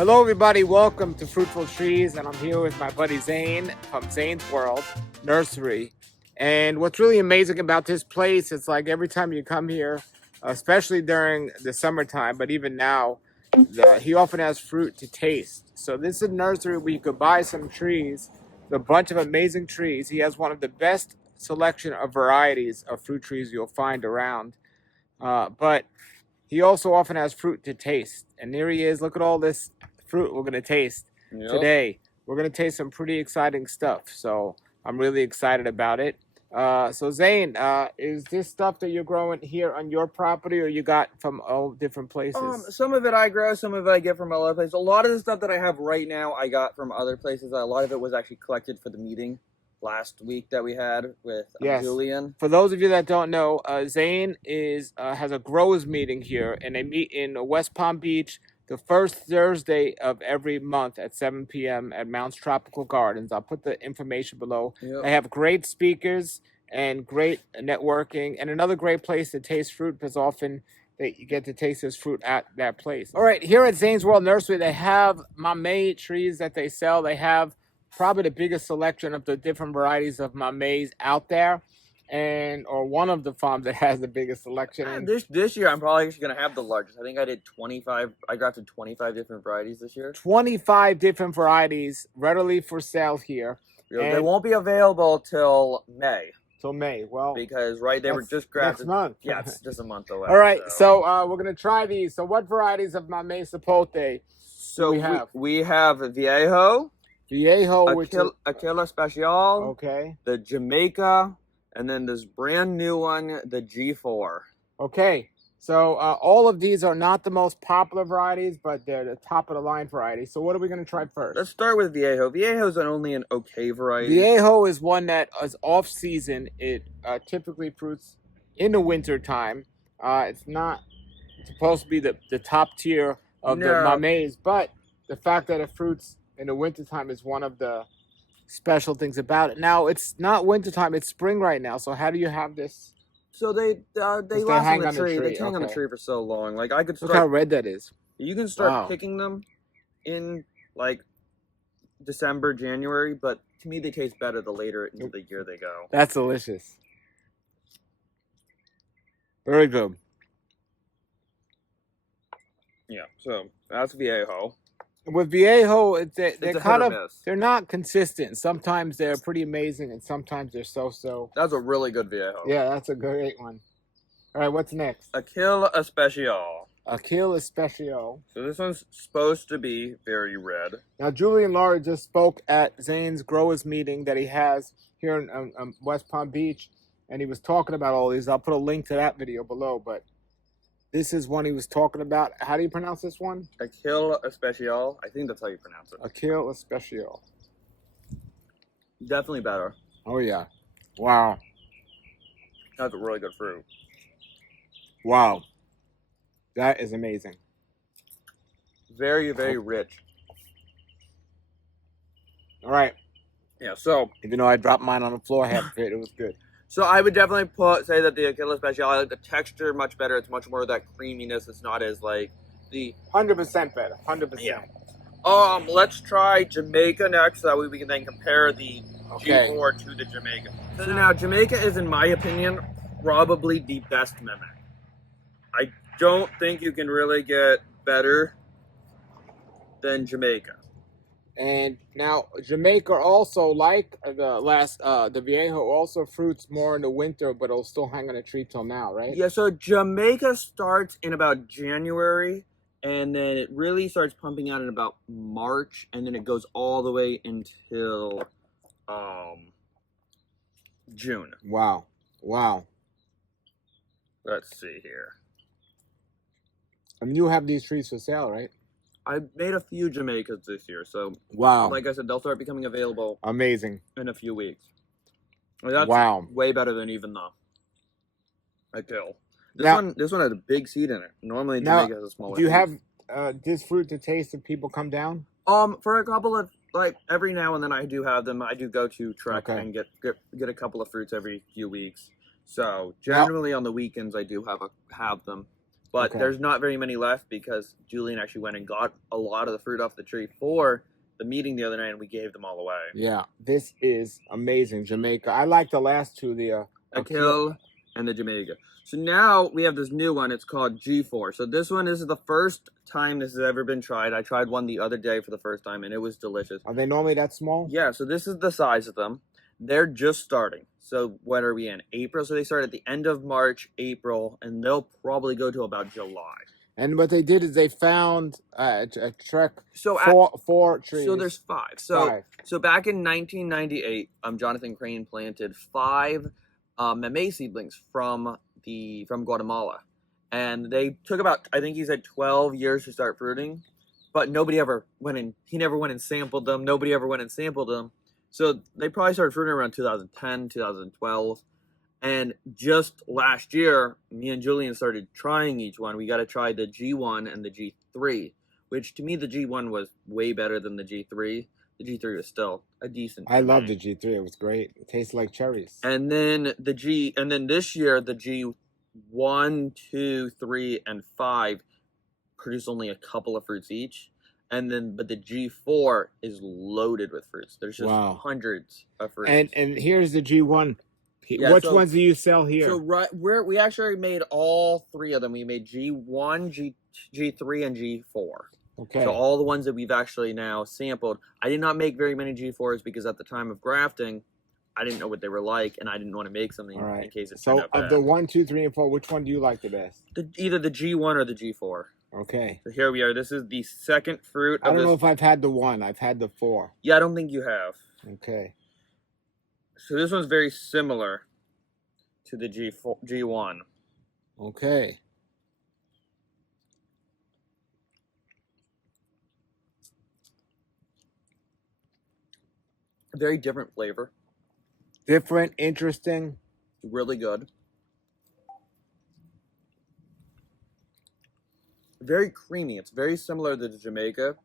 Hello everybody, welcome to Fruitful Trees, and I'm here with my buddy Xain from Xain's World Nursery. And what's really amazing about this place, it's like every time you come here, especially during the summertime, but even now, he often has fruit to taste. So this is a nursery where you could buy some trees, a bunch of amazing trees. He has one of the best selection of varieties of fruit trees you'll find around. But he also often has fruit to taste. And here he is. Look at all this fruit we're going to taste today. We're going to taste some pretty exciting stuff. So I'm really excited about it. So Xain, is this stuff that you're growing here on your property, or you got from all different places? Some of it I grow, some of it I get from other places. A lot of the stuff that I have right now I got from other places. A lot of it was actually collected for the meeting last week that we had with Julian. For those of you that don't know, Xain has a growers meeting here, and they meet in West Palm Beach the first Thursday of every month at 7 p.m. at Mounts Tropical Gardens. I'll put the information below. Yep. They have great speakers and great networking, and another great place to taste fruit, because often you get to taste this fruit at that place. All right, here at Xain's World Nursery, they have Mamey trees that they sell. They have probably the biggest selection of the different varieties of Mameys out there, or one of the farms that has the biggest selection. This year I'm probably actually gonna have the largest. I think I did 25. I grafted 25 different varieties this year. 25 different varieties readily for sale here. They won't be available till May. Till May, well, because they were just grafted next month. Yeah, it's just a month away. All right, so we're gonna try these. So what varieties of Mamey Sapote do we have? We have Viejo, Achil Especial, okay, the Jamaica, and then this brand new one, the G4. Okay, so all of these are not the most popular varieties, but they're the top of the line varieties. So what are we going to try first? Let's start with Viejo. Viejo is only an okay variety. Viejo is one that is off season. It typically fruits in the winter time. It's not supposed to be the top tier of the Mameys, but the fact that it fruits in the wintertime is one of the special things about it. Now, it's not wintertime, it's spring right now. So how do you have this? So they hang on the tree. They hang on the tree for so long. Like I could start. Look how red that is. You can start picking them in like December, January, but to me they taste better the later into the year they go. That's delicious. Very good. Yeah, so that's Viejo. With Viejo, they're not consistent. Sometimes they're pretty amazing, and sometimes they're so-so. That's a really good Viejo. Yeah, that's a great one. All right, what's next? Achil Especial. Achil Especial. So this one's supposed to be very red. Now, Julian and Lara just spoke at Xain's growers meeting that he has here in West Palm Beach, and he was talking about all these. I'll put a link to that video below, but this is one he was talking about. How do you pronounce this one? Achil Especial. I think that's how you pronounce it. Achil Especial. Definitely better. Oh, yeah. Wow. That's a really good fruit. Wow. That is amazing. Very, very rich. All right. Yeah, so even though I dropped mine on the floor half of it, it was good. So I would definitely say that the Achil Especial, I like the texture much better. It's much more of that creaminess. It's not as like the 100% better. 100%. Yeah. Let's try Jamaica next, so that way we can then compare the G4 to the Jamaica. So now Jamaica is, in my opinion, probably the best mimic. I don't think you can really get better than Jamaica. And now Jamaica also, like the Viejo, also fruits more in the winter, but it'll still hang on a tree till now, right? Yeah, so Jamaica starts in about January, and then it really starts pumping out in about March, and then it goes all the way until June. Wow. Wow. Let's see here. And you have these trees for sale, right? I made a few Jamaicas this year, so like I said, they'll start becoming available. Amazing. In a few weeks. That's way better than even the Achil. This one has a big seed in it. Normally Jamaica has a smaller. Do you have this fruit to taste if people come down? For a couple of every now and then I do have them. I do go to Trek and get a couple of fruits every few weeks. So generally on the weekends I do have them. But there's not very many left because Julian actually went and got a lot of the fruit off the tree for the meeting the other night, and we gave them all away. Yeah, this is amazing, Jamaica. I like the last two, the Achil and the Jamaica. So now we have this new one. It's called G4. So this one is the first time this has ever been tried. I tried one the other day for the first time, and it was delicious. Are they normally that small? Yeah, so this is the size of them. They're just starting. So when are we in? April? So they start at the end of March, April, and they'll probably go to about July. And what they did is they found a trek four trees. So there's 5. So back in 1998, Jonathan Crane planted 5 Mamey seedlings from Guatemala, and they took about, I think he said, 12 years to start fruiting, but nobody ever went in. He never went and sampled them. Nobody ever went and sampled them. So they probably started fruiting around 2010, 2012. And just last year, me and Julian started trying each one. We got to try the G1 and the G3, which to me, the G1 was way better than the G3. The G3 was still a decent. I love the G3. It was great. It tastes like cherries. And then this year, the G1, 2, 3, and 5 produce only a couple of fruits each. But the G4 is loaded with fruits. There's just hundreds of fruits. And here's the G1. Yeah, Which ones do you sell here? So we actually made all 3 of them. We made G1, G3, and G4. Okay. So all the ones that we've actually now sampled. I did not make very many G4s because at the time of grafting, I didn't know what they were like, and I didn't want to make something in case it turned out bad. Of the 1, 2, 3, and 4, which one do you like the best? Either the G1 or the G4. Okay. So here we are. This is the second fruit. I don't know if I've had the 1. I've had the 4. Yeah, I don't think you have. Okay. So this one's very similar to the G1. Okay. Very different flavor. Different, interesting. Really good. Very creamy. It's very similar to the Jamaica,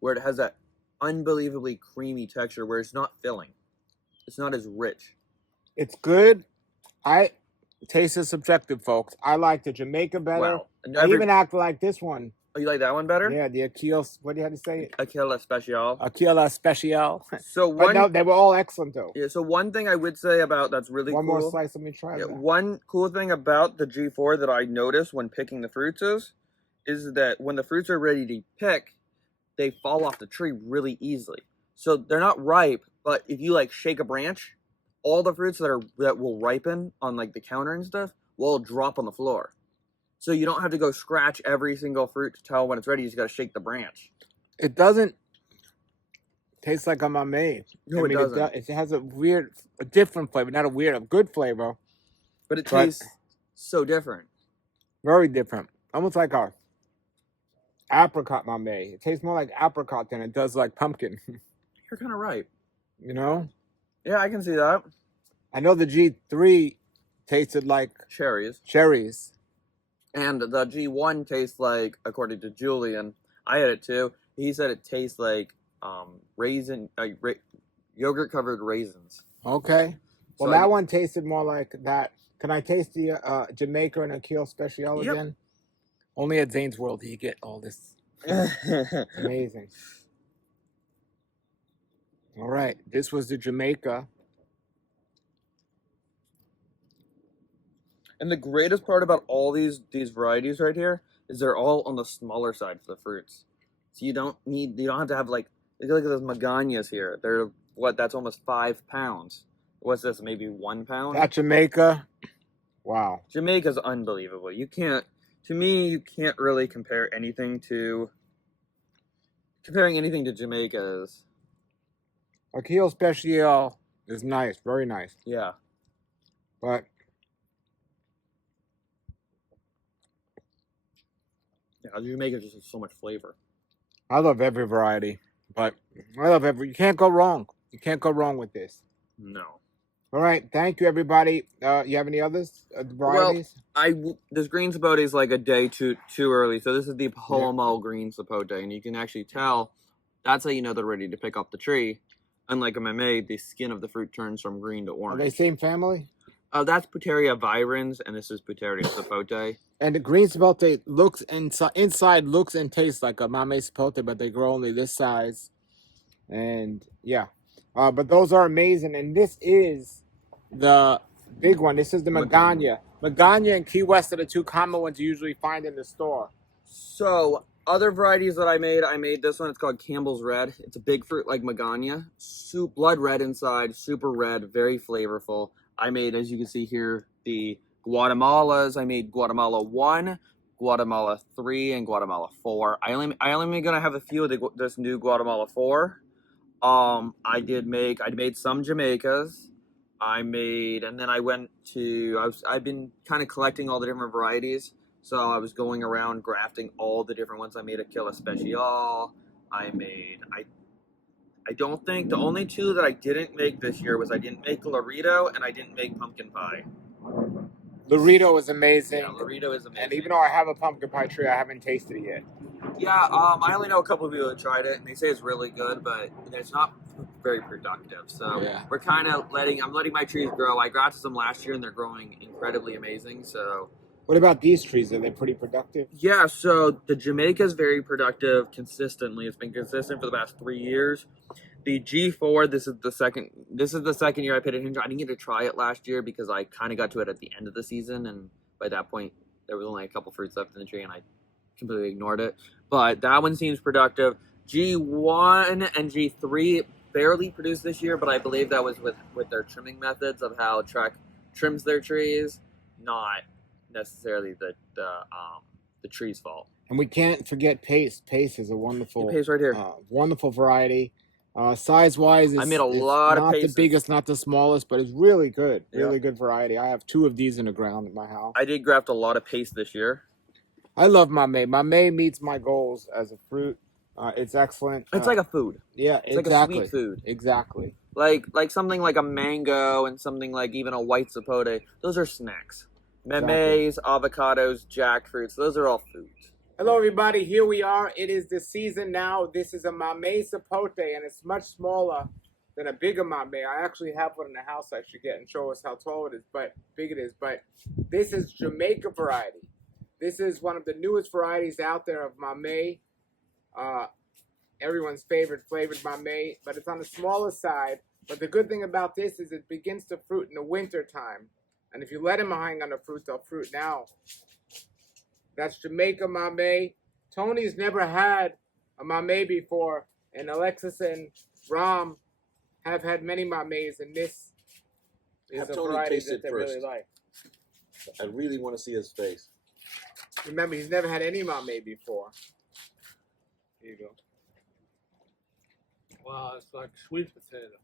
where it has that unbelievably creamy texture where it's not filling. It's not as rich. It's good. Taste is subjective, folks. I like the Jamaica better. Wow. I even act like this one. Oh, you like that one better? Yeah, the Achil. What do you have to say? Achil Especial. Achil Especial. So but no, they were all excellent though. Yeah. So one thing I would say about that's really one cool. More slice. Let me try that. One cool thing about the G4 that I noticed when picking the fruits is that when the fruits are ready to pick, they fall off the tree really easily. So they're not ripe, but if you like shake a branch, all the fruits that will ripen on like the counter and stuff will drop on the floor. So you don't have to go scratch every single fruit to tell when it's ready. You just got to shake the branch. It doesn't taste like a Mamey. No, it doesn't. It has a different flavor. Not a good flavor. But it tastes so different. Very different. Almost like our apricot Mamey. It tastes more like apricot than it does like pumpkin. You're kind of right. You know? Yeah, I can see that. I know the G3 tasted like cherries. And the G1 tastes like, according to Julian, I had it too. He said it tastes like yogurt-covered raisins. Okay. Well, so that one tasted more like that. Can I taste the Jamaica and Achil Special again? Only at Xain's World do you get all this. Amazing. All right. This was the Jamaica. And the greatest part about all these varieties right here is they're all on the smaller side for the fruits. So you don't have to have like, look at those Magañas here. They're that's almost 5 pounds. What's this, maybe 1 pound? That Jamaica, wow. Jamaica's unbelievable. To me, you can't really compare anything to, comparing anything to Jamaica is. Achil Special is nice, very nice. Yeah. But yeah, Jamaica just has so much flavor. I love every variety, but you can't go wrong. You can't go wrong with this. No. All right, thank you, everybody. You have any others varieties? Well, this green sapote is like a day too early, so this is the Palomar green sapote, and you can actually tell, that's how you know they're ready to pick off the tree. Unlike a Mamey, the skin of the fruit turns from green to orange. Are they same family? That's Puteria virens, and this is Puteria Sapote. And the green sapote looks inside looks and tastes like a Mamey Sapote, but they grow only this size. And yeah, but those are amazing. And this is the big one. This is the Magana. Magana and Key West are the two common ones you usually find in the store. So other varieties that I made this one. It's called Campbell's Red. It's a big fruit like Magana, blood red inside, super red, very flavorful. I made, as you can see here, the Guatemalas. I made Guatemala 1, Guatemala 3, and Guatemala 4. I only gonna have a few of this new Guatemala 4. I made some Jamaicas. And then I've been kind of collecting all the different varieties. So I was going around grafting all the different ones. I made Achil Especial. I don't think, the only two that I didn't make this year was I didn't make Laredo and I didn't make Pumpkin Pie. Laredo is amazing. Yeah, Laredo is amazing. And even though I have a pumpkin pie tree, I haven't tasted it yet. Yeah, I only know a couple of people who tried it, and they say it's really good, but it's not very productive. So yeah. We're kind of I'm letting my trees grow. I grafted some last year, and they're growing incredibly amazing. So. What about these trees? Are they pretty productive? Yeah, so the Jamaica is very productive consistently. It's been consistent for the past 3 years. The G4, this is the second year I paid attention. I didn't get to try it last year because I kind of got to it at the end of the season, and by that point there was only a couple fruits left in the tree and I completely ignored it. But that one seems productive. G1 and G3 barely produced this year, but I believe that was with their trimming methods of how Trek trims their trees, not necessarily the tree's fault. And we can't forget Pace. Pace is a wonderful Pace right here. Wonderful variety. Size wise, I made a lot of Paces. Not the biggest, not the smallest, but it's really good. Really good variety. I have 2 of these in the ground at my house. I did graft a lot of Pace this year. I love Mamey. Mamey meets my goals as a fruit. It's excellent. It's like a food. Yeah, it's exactly. Like a sweet food. Exactly. Like something like a mango and something like even a white sapote. Those are snacks. Memeys, avocados, jackfruits. Those are all foods. Hello, everybody. Here we are. It is the season now. This is a Mamey Sapote, and it's much smaller than a bigger Mamey. I actually have one in the house I should get and show us how tall it is, but big it is. But this is Jamaica variety. This is one of the newest varieties out there of Mamey. Everyone's favorite flavored Mamey, but it's on the smaller side. But the good thing about this is it begins to fruit in the winter time. And if you let them hang on the fruit, they'll fruit now. That's Jamaica Mamey. Tony's never had a Mamey before, and Alexis and Ram have had many Mameys, and this is a variety that they really like. I really want to see his face. Remember, he's never had any Mamey before. Here you go. Wow, it's like sweet potato.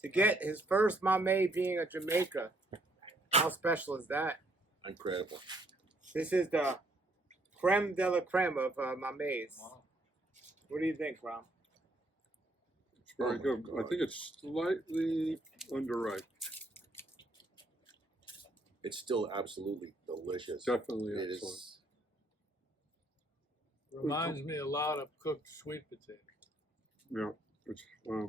To get his first Mamey being a Jamaica, how special is that? Incredible. This is the creme de la creme of Mameys. Wow. What do you think, Ram? It's very good. I think it's slightly underripe. It's still absolutely delicious. Definitely it excellent. Reminds me a lot of cooked sweet potato. Yeah, it's a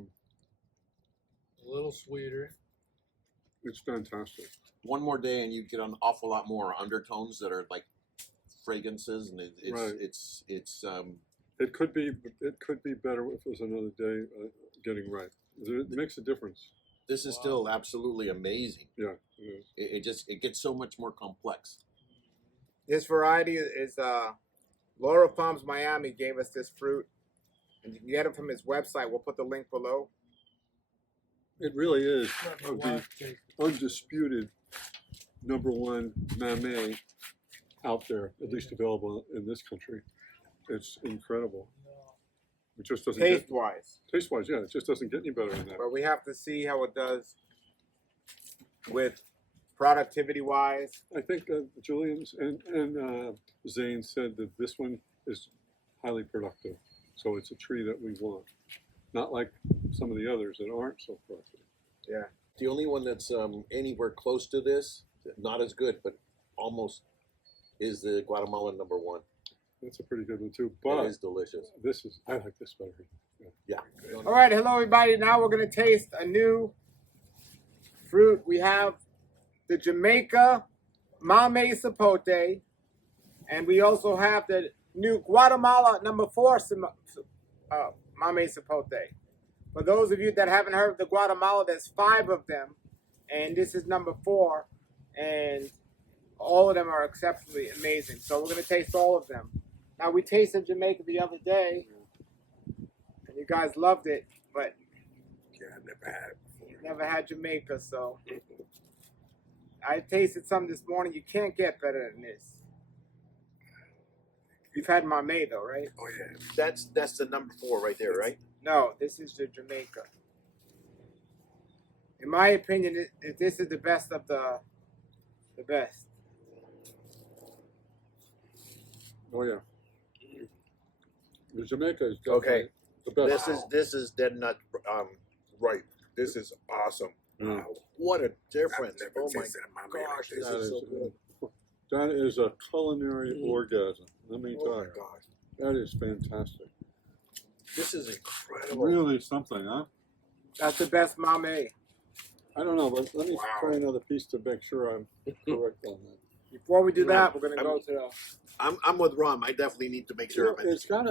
little sweeter. It's fantastic. One more day and you get an awful lot more undertones that are like fragrances, and it's it could be better if it was another day getting right. It makes a difference. This is still absolutely amazing. Yeah, it is. It gets so much more complex. This variety is Lara Farms Miami gave us this fruit, and you can get it from his website. We'll put the link below. It really is the undisputed #1 Mamey out there, at least available in this country. It's incredible. It just doesn't taste-wise, yeah, it just doesn't get any better than that. But we have to see how it does with productivity-wise. I think Julian's and Xain said that this one is highly productive, so it's a tree that we want. Not like some of the others that aren't so productive. Yeah. The only one that's anywhere close to this, not as good, but almost, is the Guatemala #1. That's a pretty good one too. But it is delicious. I like this better. Yeah. All right, hello everybody. Now we're gonna taste a new fruit, we have the Jamaica Mamey Sapote, and we also have the new Guatemala number 4 Mamey Sapote. For those of you that haven't heard of the Guatemala, there's 5 of them, and this is number 4, and all of them are exceptionally amazing. So we're going to taste all of them. Now, we tasted Jamaica the other day, and you guys loved it, but Yeah, I never had it before. never had Jamaica, so I tasted some this morning. You can't get better than this. You've had Mamey though, right? Oh yeah. That's the number 4 right there, right? No, this is the Jamaica. In my opinion, this is the best of the best. Oh yeah. The Jamaica is Okay. definitely the best. This is dead nut right. This is awesome. Mm. Wow. What a difference! I've never Oh my tasted a Mamey gosh, like this this. is so good. That is a culinary orgasm. Let me Oh tell my you. gosh, That is fantastic. this is incredible. Really something, huh? That's the best Mamey. I don't know, but let me Wow. try another piece to make sure I'm correct on that. Before we do that, Right. we're gonna go to the. I'm with Ron. I definitely need to make sure. It's got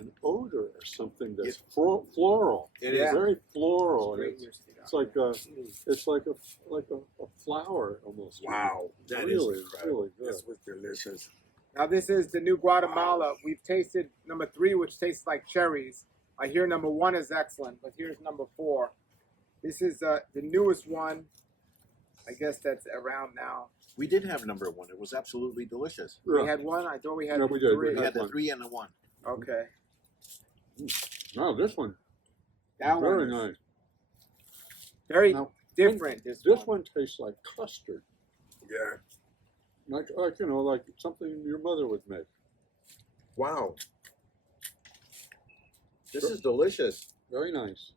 an odor or something that's floral. It Yeah. is. Very floral. And Great it's like a flower almost. Wow. That is really, incredible. really good. This was delicious. Now this is the new Guatemala. We've tasted number 3, which tastes like cherries. I hear number 1 is excellent, but here's number 4. This is the newest one. I guess that's around now. We did have number 1. It was absolutely delicious. We had 1. I thought we had Yeah, we did. 3. We had the one. 3 and the 1. Okay, No, this one that very one is nice. very Now, different. This one tastes like custard, Yeah. like like something your mother would make. Wow. This is delicious. Very nice.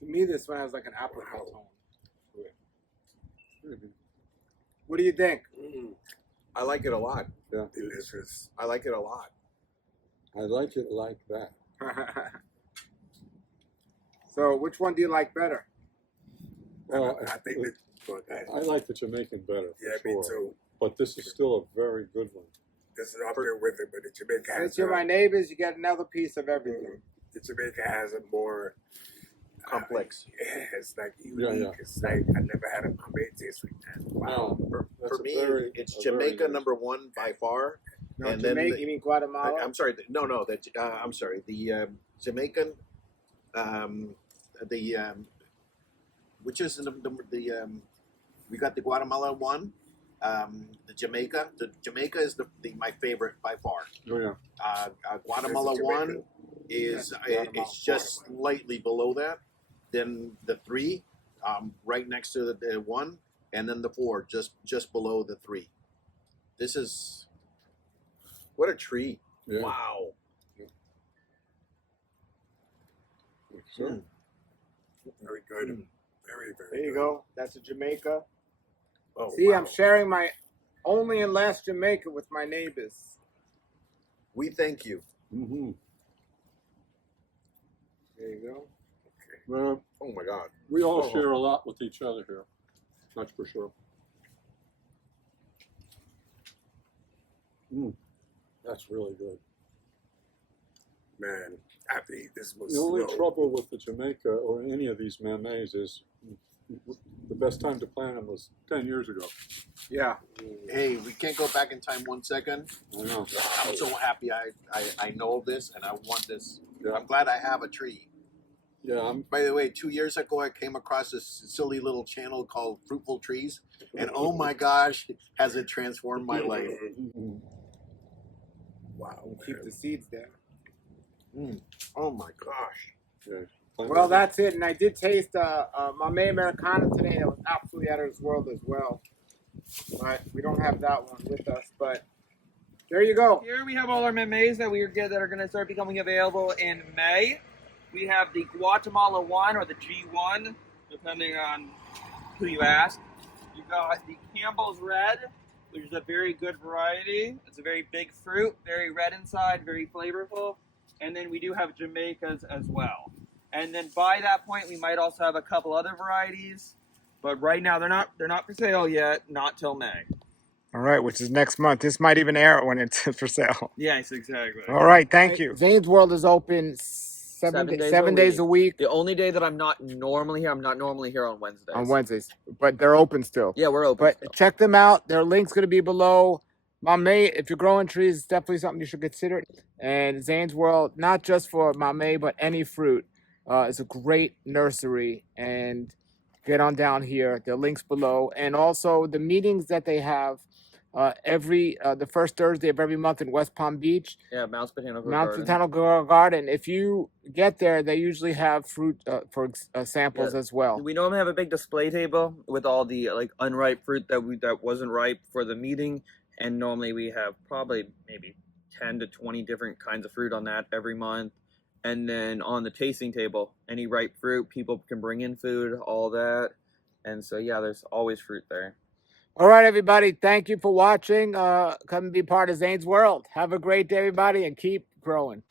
To me, this one has like an apricot tone. Mhm. What do you think? I like it a lot. Delicious. I like it a lot. I like it like that. So, which one do you like better? Well, I think that. But I like the Jamaican better. For yeah, sure. me too. But this is still a very good one. This is up there with it, but the Jamaica has Since you're my neighbors, you get another piece of everything. the Jamaica has a more Complex. yeah, it's like unique. yeah. It's like I never had a Mamey taste like that. Wow. No, that's For a me, very- it's a very Jamaica nice- number 1 by far. No, And then Jamaica, the- you mean Guatemala? I'm sorry. No. That I'm sorry. The Jamaican, which is the we got the Guatemala one. The Jamaica. The Jamaica is my favorite by far. Oh yeah. Guatemala This is one Jamaican. is Guatemala, it's just Guatemala. slightly below that. Then the 3, right next to the 1, and then the 4 just below the 3. This is what a treat! Yeah. Wow. Sure. Mm. Very good. Very, very There you good. go. That's a Jamaica. Oh, See, wow. I'm sharing my only and last Jamaica with my neighbors. We thank you. Mm-hmm. There you go. Well, Oh my God. we all Oh. share a lot with each other here. That's for sure. That's really good. Man, after eat this was The only slow. trouble with the Jamaica or any of these Mameys is the best time to plant them was 10 years ago. Yeah. Hey, we can't go back in time 1 second. I know. I'm so happy I know this and I want this. Yeah. I'm glad I have a tree. Yeah, By the way, 2 years ago I came across this silly little channel called Fruitful Trees, and oh my gosh, has it transformed my life. Wow. We'll keep man. the seeds there. Oh my gosh. yeah. Well, that's it. And I did taste Mamey Americana today. That was absolutely out of this world as well. But we don't have that one with us. But there you go. Here we have all our Mameys that that are going to start becoming available in May. We have the Guatemala 1 or the G1, depending on who you ask. You've got the Campbell's Red, which is a very good variety. It's a very big fruit, very red inside, very flavorful. and then we do have Jamaicas as well. And then by that point, we might also have a couple other varieties, but right now they're not for sale yet, not till May. All right, which is next month. This might even air when it's for sale. Yes, exactly. All right, thank you. Zane's World is open seven days a week. The only day that I'm not normally here, I'm not normally here on Wednesdays. On Wednesdays, but they're open still. Yeah, we're open. But check them out. Their link's going to be below. Mamey, if you're growing trees, it's definitely something you should consider. And Zane's World, not just for Mamey, but any fruit, is a great nursery. And get on down here. The link's below. And also the meetings that they have the first Thursday of every month in West Palm Beach. Yeah, Mount Botanical Garden. If you get there, they usually have fruit for samples as well. We normally have a big display table with all the like unripe fruit that wasn't ripe for the meeting, and normally we have probably maybe 10 to 20 different kinds of fruit on that every month. And then on the tasting table, any ripe fruit, people can bring in food, all that. And so yeah, there's always fruit there. All right, everybody. Thank you for watching. Come and be part of Zane's World. Have a great day, everybody, and keep growing.